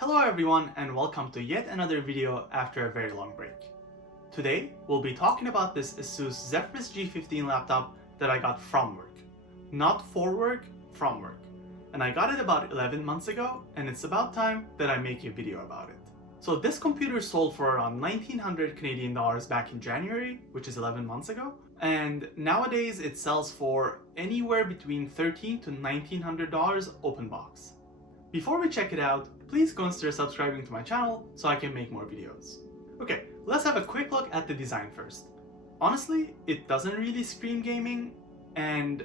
Hello everyone and welcome to yet another video after a very long break. Today we'll be talking about this ASUS Zephyrus G15 laptop that I got from work. Not for work, from work. And I got it about 11 months ago and it's about time that I make a video about it. So this computer sold for around 1900 Canadian dollars back in January, which is 11 months ago. And nowadays it sells for anywhere between $1300 to $1900 open box. Before we check it out, please consider subscribing to my channel so I can make more videos. Okay, let's have a quick look at the design first. Honestly, it doesn't really scream gaming, and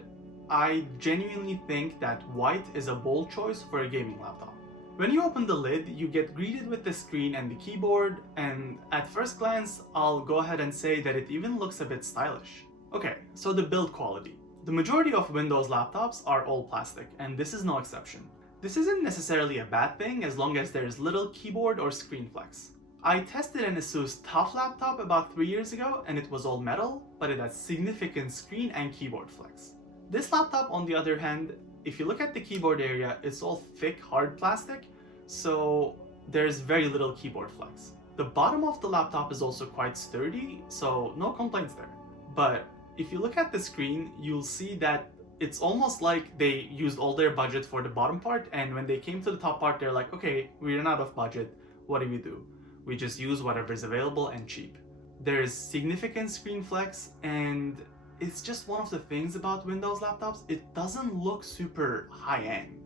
I genuinely think that white is a bold choice for a gaming laptop. When you open the lid, you get greeted with the screen and the keyboard, and at first glance, I'll go ahead and say that it even looks a bit stylish. Okay, so the build quality. The majority of Windows laptops are all plastic, and this is no exception. This isn't necessarily a bad thing as long as there's little keyboard or screen flex. I tested an ASUS TUF laptop about 3 years ago and it was all metal, but it had significant screen and keyboard flex. This laptop, on the other hand, if you look at the keyboard area, it's all thick, hard plastic, so there's very little keyboard flex. The bottom of the laptop is also quite sturdy, so no complaints there. But if you look at the screen, you'll see that it's almost like they used all their budget for the bottom part, and when they came to the top part, they're like, okay, we ran out of budget. What do? We just use whatever's available and cheap. There's significant screen flex, and it's just one of the things about Windows laptops. It doesn't look super high-end.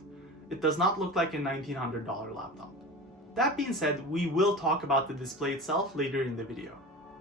It does not look like a $1900 laptop. That being said, we will talk about the display itself later in the video.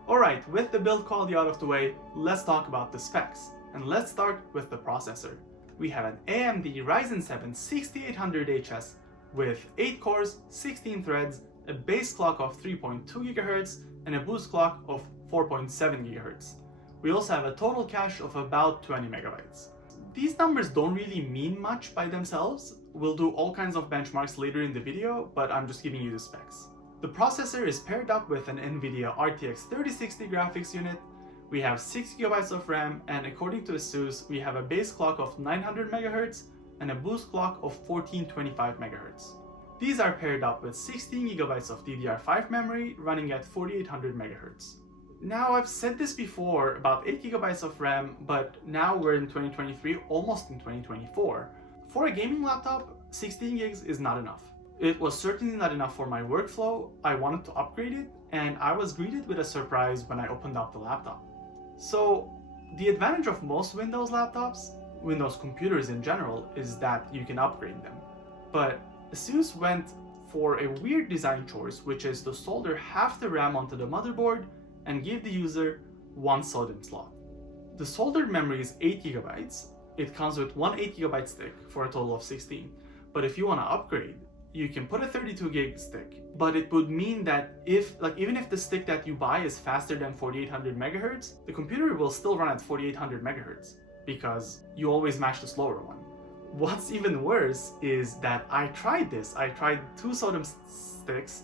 Alright, with the build quality out of the way, let's talk about the specs. And let's start with the processor. We have an AMD Ryzen 7 6800HS with 8 cores, 16 threads, a base clock of 3.2 GHz, and a boost clock of 4.7 GHz. We also have a total cache of about 20 MB. These numbers don't really mean much by themselves. We'll do all kinds of benchmarks later in the video, but I'm just giving you the specs. The processor is paired up with an NVIDIA RTX 3060 graphics unit. We have 6 GB of RAM, and according to ASUS, we have a base clock of 900 MHz and a boost clock of 1425 MHz. These are paired up with 16 GB of DDR5 memory running at 4800 MHz. Now, I've said this before about 8 GB of RAM, but now we're in 2023, almost in 2024. For a gaming laptop, 16 gigs is not enough. It was certainly not enough for my workflow. I wanted to upgrade it, and I was greeted with a surprise when I opened up the laptop. So, the advantage of most Windows laptops, Windows computers in general, is that you can upgrade them. But ASUS went for a weird design choice, which is to solder half the RAM onto the motherboard and give the user one SODIMM slot. The soldered memory is 8 GB. It comes with one 8 GB stick for a total of 16. But if you want to upgrade, you can put a 32 gig stick, but it would mean that even if the stick that you buy is faster than 4800 MHz, the computer will still run at 4800 MHz because you always match the slower one. What's even worse is that I tried this. I tried 2 SODIMM sticks.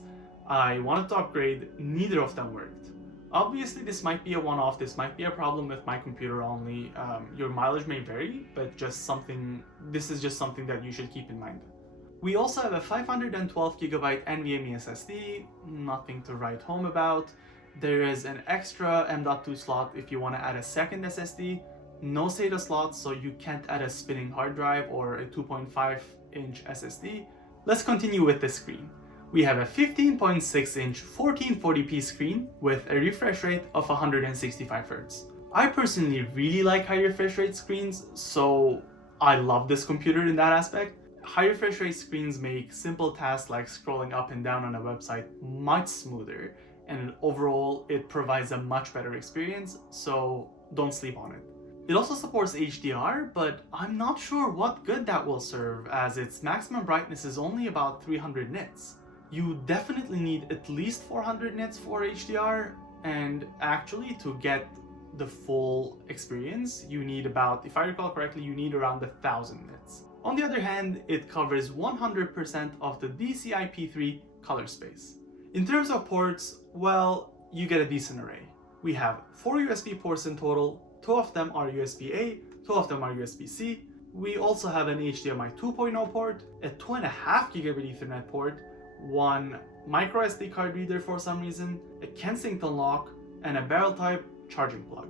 I wanted to upgrade, neither of them worked. Obviously, this might be a one-off. This might be a problem with my computer only. Your mileage may vary, but this is just something that you should keep in mind. We also have a 512 GB NVMe SSD, nothing to write home about. There is an extra M.2 slot if you want to add a second SSD. No SATA slots, so you can't add a spinning hard drive or a 2.5-inch SSD. Let's continue with the screen. We have a 15.6-inch 1440p screen with a refresh rate of 165 Hz. I personally really like high refresh rate screens, so I love this computer in that aspect. High refresh rate screens make simple tasks like scrolling up and down on a website much smoother, and overall it provides a much better experience, so don't sleep on it. It also supports HDR, but I'm not sure what good that will serve as its maximum brightness is only about 300 nits. You definitely need at least 400 nits for HDR, and actually to get the full experience you need about, if I recall correctly, you need around 1000 nits. On the other hand, it covers 100% of the DCI-P3 color space. In terms of ports, well, you get a decent array. We have 4 USB ports in total, 2 of them are USB-A, 2 of them are USB-C. We also have an HDMI 2.0 port, a 2.5 gigabit Ethernet port, one micro SD card reader for some reason, a Kensington lock, and a barrel type charging plug.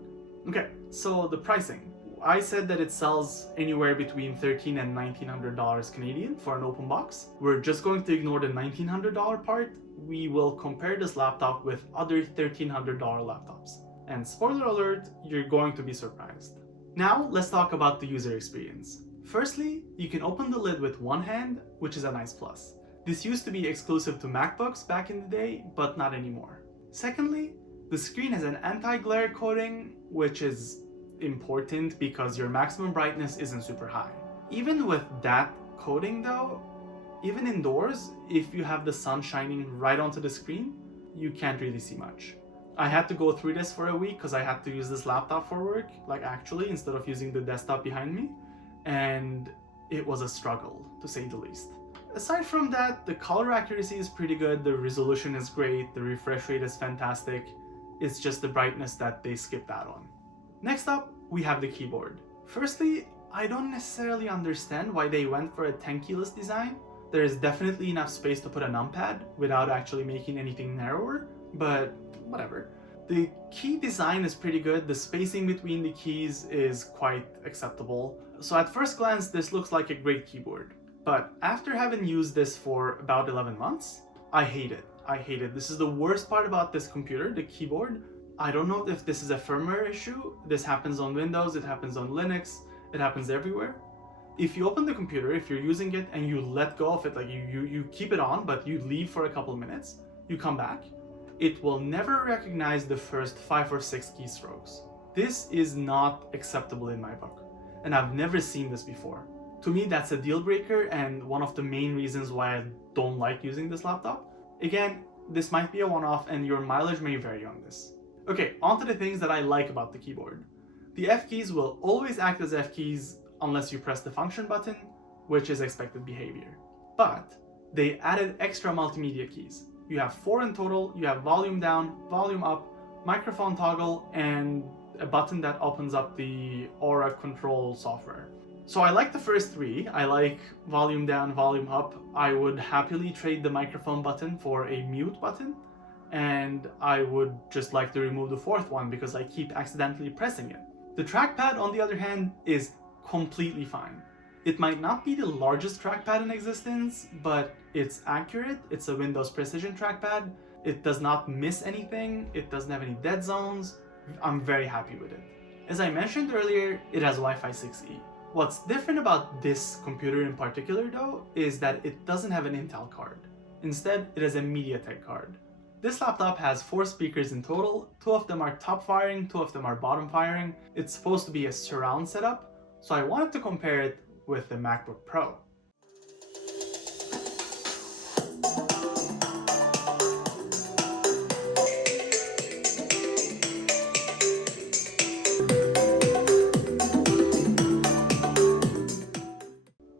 Okay, so the pricing. I said that it sells anywhere between $1,300 and $1,900 Canadian for an open box. We're just going to ignore the $1,900 part. We will compare this laptop with other $1,300 laptops. And spoiler alert, you're going to be surprised. Now let's talk about the user experience. Firstly, you can open the lid with one hand, which is a nice plus. This used to be exclusive to MacBooks back in the day, but not anymore. Secondly, the screen has an anti-glare coating, which is important because your maximum brightness isn't super high. Even with that coating though, even indoors, if you have the sun shining right onto the screen, you can't really see much. I had to go through this for a week because I had to use this laptop for work, like actually, instead of using the desktop behind me, and it was a struggle, to say the least. Aside from that, the color accuracy is pretty good, the resolution is great, the refresh rate is fantastic. It's just the brightness that they skipped out on. Next up, we have the keyboard. Firstly, I don't necessarily understand why they went for a 10 keyless design. There is definitely enough space to put a numpad without actually making anything narrower, but whatever. The key design is pretty good, the spacing between the keys is quite acceptable. So at first glance, this looks like a great keyboard. But after having used this for about 11 months, I hate it. I hate it. This is the worst part about this computer, the keyboard. I don't know if this is a firmware issue. This happens on Windows, it happens on Linux, it happens everywhere. If you open the computer, if you're using it and you let go of it, like you keep it on, but you leave for a couple minutes, you come back, it will never recognize the first 5 or 6 keystrokes. This is not acceptable in my book, and I've never seen this before. To me, that's a deal breaker and one of the main reasons why I don't like using this laptop. Again, this might be a one-off and your mileage may vary on this. Okay, on to the things that I like about the keyboard. The F keys will always act as F keys unless you press the function button, which is expected behavior. But they added extra multimedia keys. You have 4 in total. You have volume down, volume up, microphone toggle, and a button that opens up the Aura control software. So I like the first 3. I like volume down, volume up. I would happily trade the microphone button for a mute button. And I would just like to remove the 4th one because I keep accidentally pressing it. The trackpad, on the other hand, is completely fine. It might not be the largest trackpad in existence, but it's accurate. It's a Windows Precision trackpad. It does not miss anything. It doesn't have any dead zones. I'm very happy with it. As I mentioned earlier, it has Wi-Fi 6E. What's different about this computer in particular though, is that it doesn't have an Intel card. Instead, it has a MediaTek card. This laptop has 4 speakers in total, 2 of them are top firing, 2 of them are bottom firing. It's supposed to be a surround setup, so I wanted to compare it with the MacBook Pro.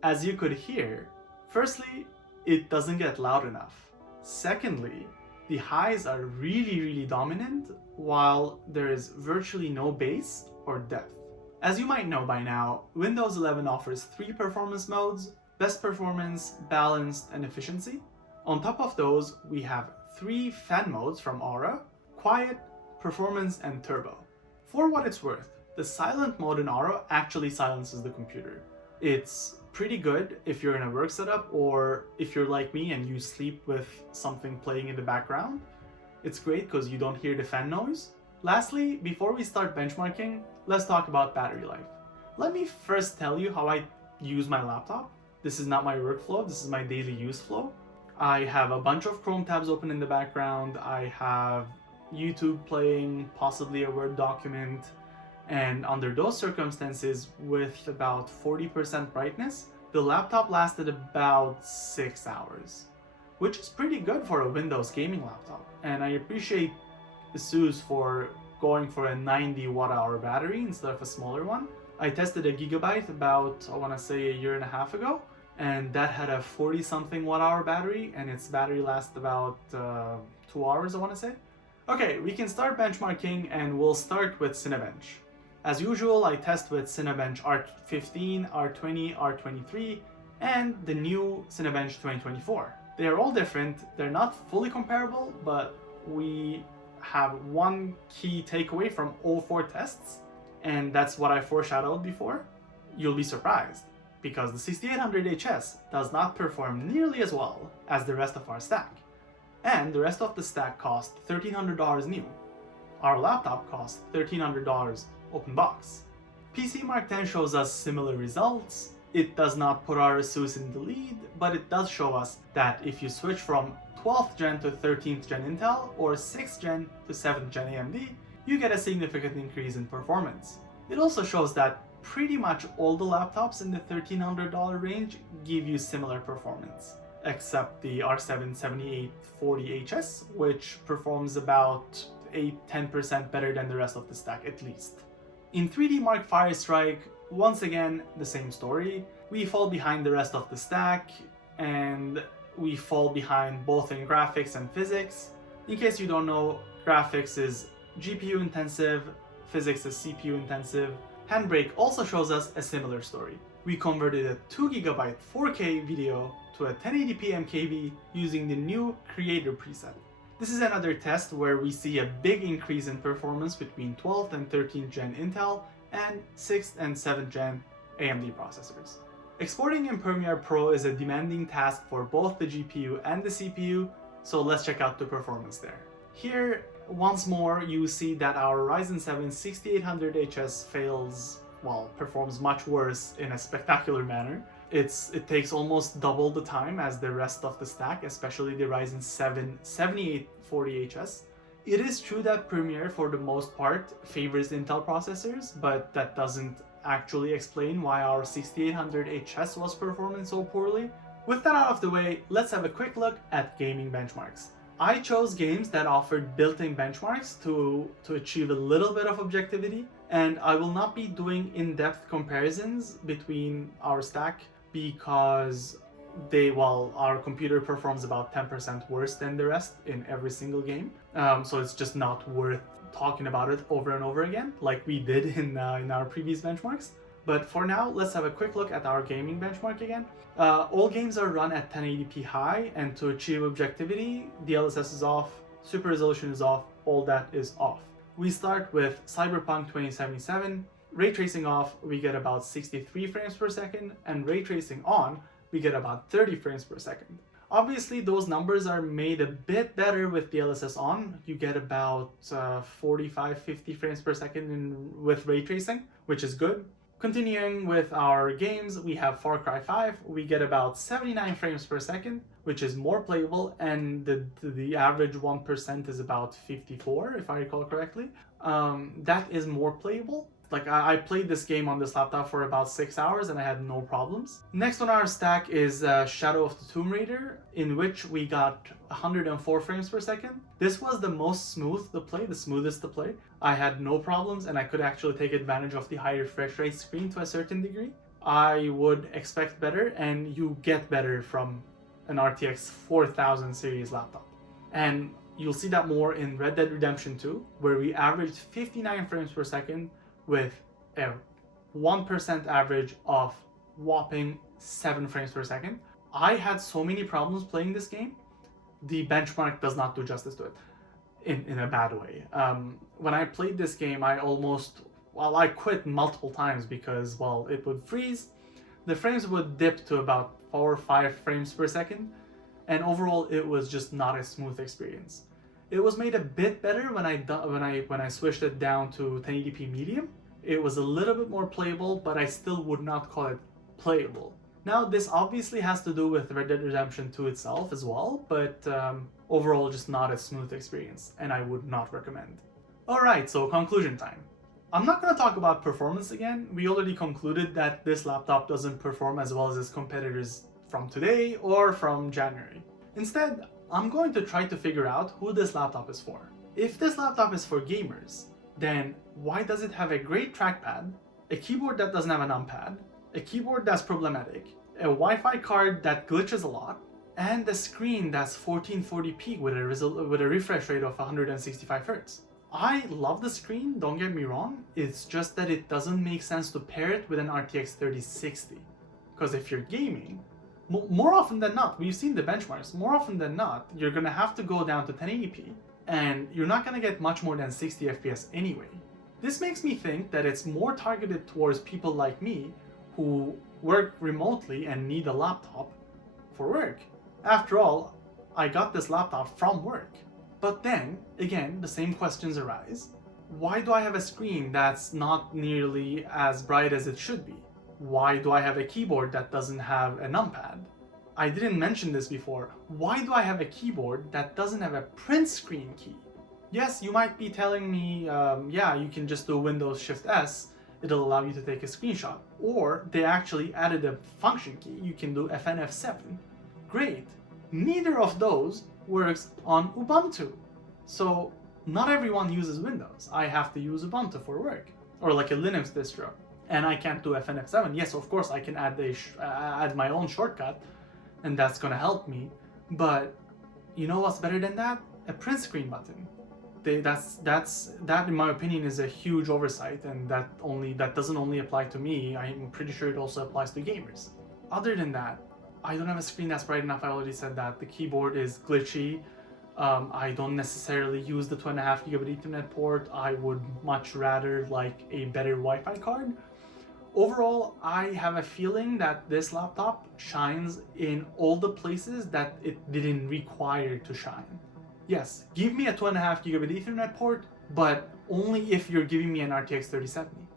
As you could hear, firstly, it doesn't get loud enough. Secondly, the highs are really dominant, while there is virtually no bass or depth. As you might know by now, Windows 11 offers 3 performance modes: best performance, balanced, and efficiency. On top of those, we have 3 fan modes from Aura: quiet, performance, and turbo. For what it's worth, the silent mode in Aura actually silences the computer. It's pretty good if you're in a work setup or if you're like me and you sleep with something playing in the background. It's great because you don't hear the fan noise. Lastly, before we start benchmarking, let's talk about battery life. Let me first tell you how I use my laptop. This is not my workflow, this is my daily use flow. I have a bunch of Chrome tabs open in the background. I have YouTube playing, possibly a Word document. And under those circumstances, with about 40% brightness, the laptop lasted about 6 hours, which is pretty good for a Windows gaming laptop. And I appreciate ASUS for going for a 90 watt-hour battery instead of a smaller one. I tested a Gigabyte about, I want to say, a year and a half ago, and that had a 40-something watt-hour battery, and its battery lasts about 2 hours, I want to say. Okay, we can start benchmarking, and we'll start with Cinebench. As usual, I test with Cinebench R15, R20, R23, and the new Cinebench 2024. They are all different, they're not fully comparable, but we have one key takeaway from all 4 tests, and that's what I foreshadowed before. You'll be surprised, because the 6800HS does not perform nearly as well as the rest of our stack. And the rest of the stack cost $1,300 new. Our laptop cost $1,300 open box. PC Mark 10 shows us similar results. It does not put our ASUS in the lead, but it does show us that if you switch from 12th gen to 13th gen Intel or 6th gen to 7th gen AMD, you get a significant increase in performance. It also shows that pretty much all the laptops in the $1,300 range give you similar performance, except the R7 7840HS, which performs about 8-10% better than the rest of the stack at least. In 3D Mark Firestrike, once again, the same story. We fall behind the rest of the stack, and we fall behind both in graphics and physics. In case you don't know, graphics is GPU intensive, physics is CPU intensive. Handbrake also shows us a similar story. We converted a 2GB 4K video to a 1080p MKV using the new Creator preset. This is another test where we see a big increase in performance between 12th and 13th gen Intel and 6th and 7th gen AMD processors. Exporting in Premiere Pro is a demanding task for both the GPU and the CPU, so let's check out the performance there. Here, once more, you see that our Ryzen 7 6800HS performs much worse in a spectacular manner. It takes almost double the time as the rest of the stack, especially the Ryzen 7 7840HS. It is true that Premiere, for the most part, favors Intel processors, but that doesn't actually explain why our 6800HS was performing so poorly. With that out of the way, let's have a quick look at gaming benchmarks. I chose games that offered built-in benchmarks to achieve a little bit of objectivity, and I will not be doing in-depth comparisons between our stack because our computer performs about 10% worse than the rest in every single game. So it's just not worth talking about it over and over again, like we did in our previous benchmarks. But for now, let's have a quick look at our gaming benchmark again. All games are run at 1080p high, and to achieve objectivity, DLSS is off, super resolution is off, all that is off. We start with Cyberpunk 2077, ray tracing off, we get about 63 frames per second, and ray tracing on, we get about 30 frames per second. Obviously, those numbers are made a bit better with DLSS on. You get about 45-50 frames per second with ray tracing, which is good. Continuing with our games, we have Far Cry 5. We get about 79 frames per second, which is more playable, and the average 1% is about 54, if I recall correctly. That is more playable. Like, I played this game on this laptop for about 6 hours and I had no problems. Next on our stack is Shadow of the Tomb Raider, in which we got 104 frames per second. This was the most the smoothest to play. I had no problems and I could actually take advantage of the high refresh rate screen to a certain degree. I would expect better, and you get better from an RTX 4000 series laptop. And you'll see that more in Red Dead Redemption 2, where we averaged 59 frames per second with a 1% average of whopping 7 frames per second. I had so many problems playing this game. The benchmark does not do justice to it in a bad way. When I played this game, I quit multiple times because, it would freeze. The frames would dip to about 4 or 5 frames per second, and overall it was just not a smooth experience. It was made a bit better when I switched it down to 1080p medium. It was a little bit more playable, but I still would not call it playable. Now, this obviously has to do with Red Dead Redemption 2 itself as well, but overall just not a smooth experience, and I would not recommend. Alright, so conclusion time. I'm not going to talk about performance again. We already concluded that this laptop doesn't perform as well as its competitors from today or from January. Instead, I'm going to try to figure out who this laptop is for. If this laptop is for gamers, then why does it have a great trackpad, a keyboard that doesn't have a numpad, a keyboard that's problematic, a Wi-Fi card that glitches a lot, and a screen that's 1440p with a refresh rate of 165 Hz? I love the screen, don't get me wrong, it's just that it doesn't make sense to pair it with an RTX 3060. Because if you're gaming, More often than not, we've seen the benchmarks, more often than not, you're gonna have to go down to 1080p, and you're not gonna get much more than 60 FPS anyway. This makes me think that it's more targeted towards people like me who work remotely and need a laptop for work. After all, I got this laptop from work. But then, again, the same questions arise. Why do I have a screen that's not nearly as bright as it should be? Why do I have a keyboard that doesn't have a numpad? I didn't mention this before. Why do I have a keyboard that doesn't have a print screen key? Yes, you might be telling me, yeah, you can just do Windows Shift S, it'll allow you to take a screenshot. Or they actually added a function key, you can do FN/F7. Great. Neither of those works on Ubuntu. So not everyone uses Windows. I have to use Ubuntu for work, or like a Linux distro. And I can't do FN/F7. Yes, of course I can add my own shortcut, and that's gonna help me. But you know what's better than that? A print screen button. That in my opinion is a huge oversight, and that doesn't only apply to me. I'm pretty sure it also applies to gamers. Other than that, I don't have a screen that's bright enough. I already said that. The keyboard is glitchy. I don't necessarily use the 2.5 gigabit Ethernet port. I would much rather like a better Wi-Fi card. Overall, I have a feeling that this laptop shines in all the places that it didn't require to shine. Yes, give me a 2.5 gigabit Ethernet port, but only if you're giving me an RTX 3070.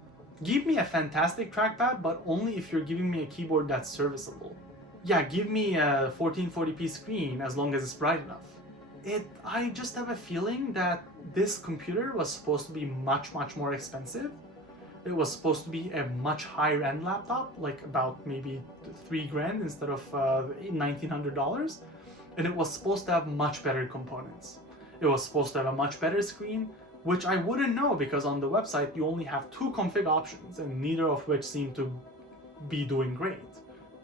Give me a fantastic trackpad, but only if you're giving me a keyboard that's serviceable. Yeah, give me a 1440p screen as long as it's bright enough. I just have a feeling that this computer was supposed to be much more expensive. It was supposed to be a much higher end laptop, like about maybe $3,000 instead of $1,900. And it was supposed to have much better components. It was supposed to have a much better screen, which I wouldn't know because on the website you only have 2 config options, and neither of which seem to be doing great.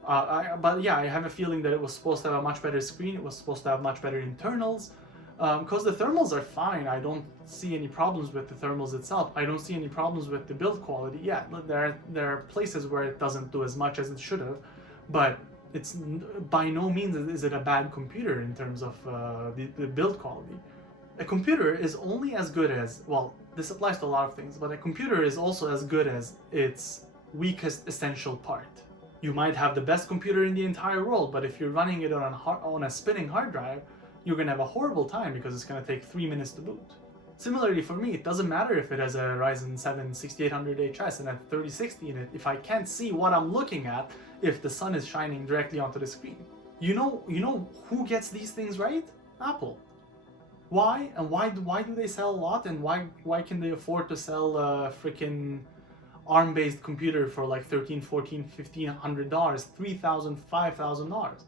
But yeah, I have a feeling that it was supposed to have a much better screen, it was supposed to have much better internals, because the thermals are fine. I don't see any problems with the thermals itself. I don't see any problems with the build quality. Yeah, there are places where it doesn't do as much as it should have, but it's by no means is it a bad computer in terms of the build quality. A computer is only as good as, well, this applies to a lot of things, but a computer is also as good as its weakest essential part. You might have the best computer in the entire world, but if you're running it on a spinning hard drive, you're going to have a horrible time because it's going to take 3 minutes to boot. Similarly for me, it doesn't matter if it has a Ryzen 7 6800HS and a 3060 in it if I can't see what I'm looking at if the sun is shining directly onto the screen. You know who gets these things right? Apple. Why? And why do they sell a lot, and why can they afford to sell a freaking ARM-based computer for like $1,300, $1,400, $1,500, $3,000, $5,000?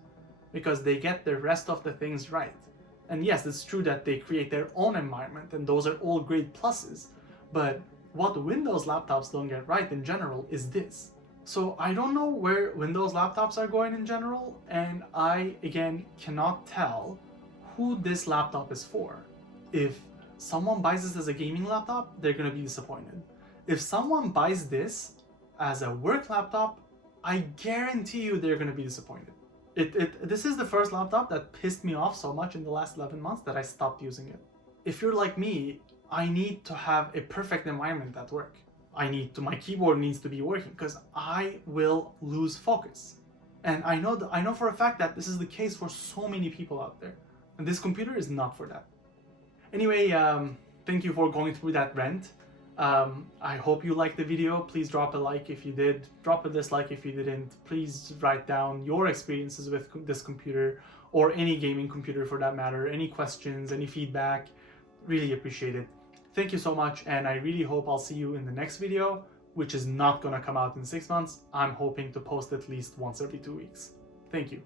Because they get the rest of the things right. And yes, it's true that they create their own environment, and those are all great pluses. But what Windows laptops don't get right in general is this. So I don't know where Windows laptops are going in general, and I, again, cannot tell who this laptop is for. If someone buys this as a gaming laptop, they're going to be disappointed. If someone buys this as a work laptop, I guarantee you they're going to be disappointed. This is the first laptop that pissed me off so much in the last 11 months that I stopped using it. If you're like me, I need to have a perfect environment at work. My keyboard needs to be working because I will lose focus. And I know for a fact that this is the case for so many people out there. And this computer is not for that. Anyway, thank you for going through that rant. I hope you liked the video. Please drop a like if you did. Drop a dislike if you didn't. Please write down your experiences with this computer, or any gaming computer for that matter. Any questions, any feedback. Really appreciate it. Thank you so much, and I really hope I'll see you in the next video, which is not gonna come out in 6 months. I'm hoping to post at least once every 2 weeks. Thank you.